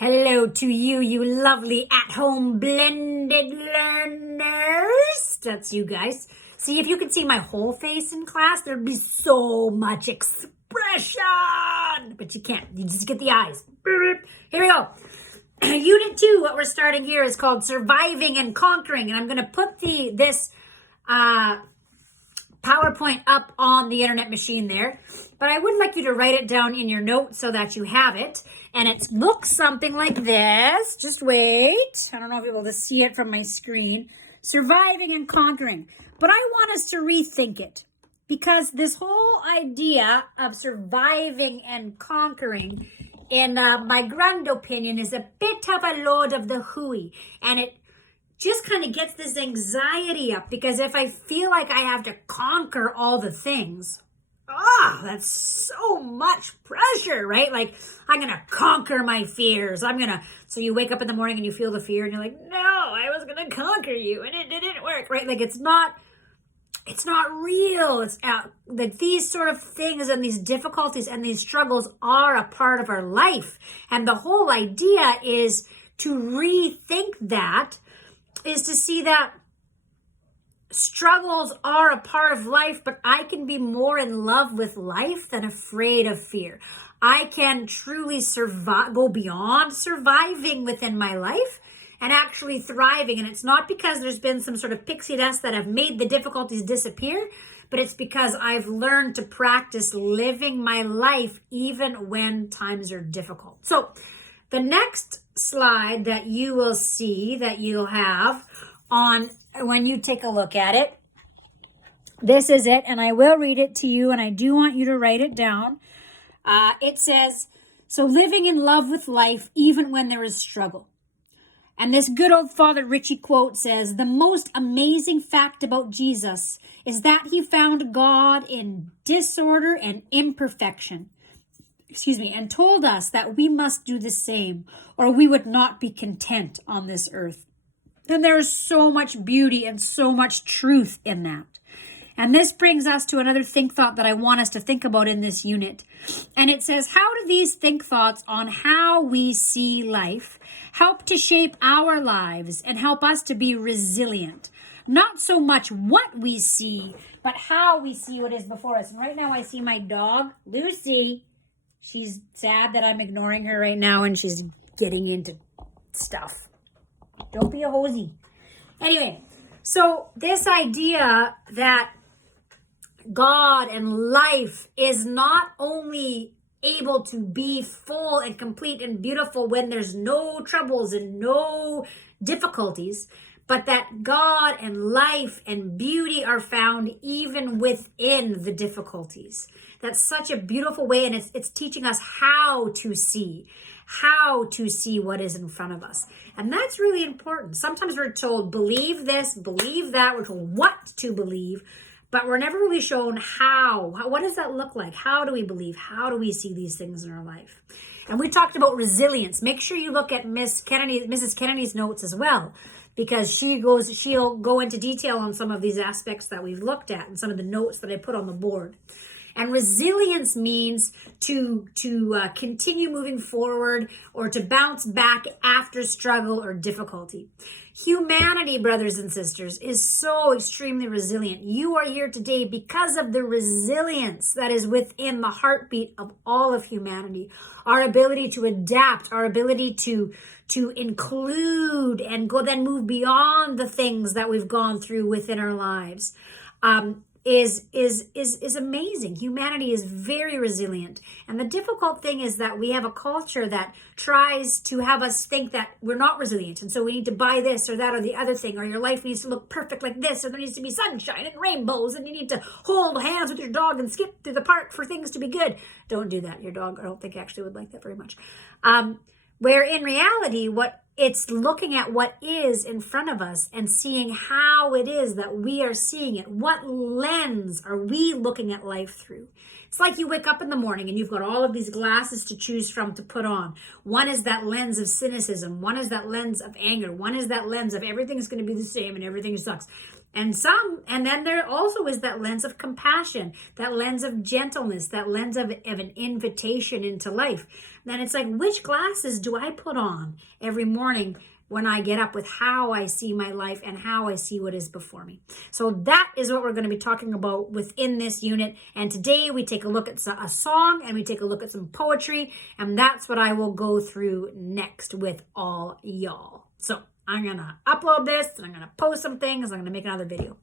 Hello to you, you lovely at-home blended learners. That's you guys. See, if you could see my whole face in class, there'd be so much expression. But you can't. You just get the eyes. Here we go. Unit 2, what we're starting here is called Surviving and Conquering. And I'm going to put this PowerPoint up on the internet machine there. But I would like you to write it down in your notes so that you have it. And it looks something like this. Just wait. I don't know if you'll be able to see it from my screen. Surviving and Conquering. But I want us to rethink it. Because this whole idea of surviving and conquering, in my Grund opinion, is a bit of a load of the hooey. And it just kind of gets this anxiety up. Because if I feel like I have to conquer all the things, that's so much pressure, right? Like, I'm going to conquer my fears. So you wake up in the morning and you feel the fear and you're like, no, I was going to conquer you and it didn't work, right? Like, it's not real. It's like these sort of things and these difficulties and these struggles are a part of our life. And the whole idea is to rethink that, is to see that struggles are a part of life, but I can be more in love with life than afraid of fear. I can truly survive, go beyond surviving within my life and actually thriving. And it's not because there's been some sort of pixie dust that have made the difficulties disappear, but it's because I've learned to practice living my life even when times are difficult. So the next slide that you will see, that you'll have on when you take a look at it, this is it, and I will read it to you, and I do want you to write it down. It says, so living in love with life even when there is struggle. And this good old Father Richie quote says, the most amazing fact about Jesus is that he found God in disorder and imperfection. And told us that we must do the same, or we would not be content on this earth. And there is so much beauty and so much truth in that. And this brings us to another think thought that I want us to think about in this unit. And it says, how do these think thoughts on how we see life help to shape our lives and help us to be resilient? Not so much what we see, but how we see what is before us. And right now I see my dog, Lucy. She's sad that I'm ignoring her right now and she's getting into stuff. Don't be a hosey. Anyway, so this idea that God and life is not only able to be full and complete and beautiful when there's no troubles and no difficulties, but that God and life and beauty are found even within the difficulties. That's such a beautiful way, and it's teaching us how to see what is in front of us. And that's really important. Sometimes we're told, believe this, believe that, we're told what to believe, but we're never really shown how. What does that look like? How do we believe? How do we see these things in our life? And we talked about resilience. Make sure you look at Mrs. Kennedy's notes as well, because she'll go into detail on some of these aspects that we've looked at and some of the notes that I put on the board. And resilience means to continue moving forward or to bounce back after struggle or difficulty. Humanity, brothers and sisters, is so extremely resilient. You are here today because of the resilience that is within the heartbeat of all of humanity. Our ability to adapt, our ability to include and then move beyond the things that we've gone through within our lives. Is amazing. Humanity is very resilient. And the difficult thing is that we have a culture that tries to have us think that we're not resilient. And so we need to buy this or that or the other thing, or your life needs to look perfect like this, or there needs to be sunshine and rainbows, and you need to hold hands with your dog and skip through the park for things to be good. Don't do that. Your dog, I don't think, actually would like that very much. Where in reality, it's looking at what is in front of us and seeing how it is that we are seeing it. What lens are we looking at life through? It's like you wake up in the morning and you've got all of these glasses to choose from to put on. One is that lens of cynicism. One is that lens of anger. One is that lens of everything's going to be the same and everything sucks. And then there also is that lens of compassion, that lens of gentleness, that lens of an invitation into life. then it's like, which glasses do I put on every morning when I get up, with how I see my life and how I see what is before me? So that is what we're going to be talking about within this unit. And today we take a look at a song and we take a look at some poetry. And that's what I will go through next with all y'all. So I'm going to upload this and I'm going to post some things. I'm going to make another video.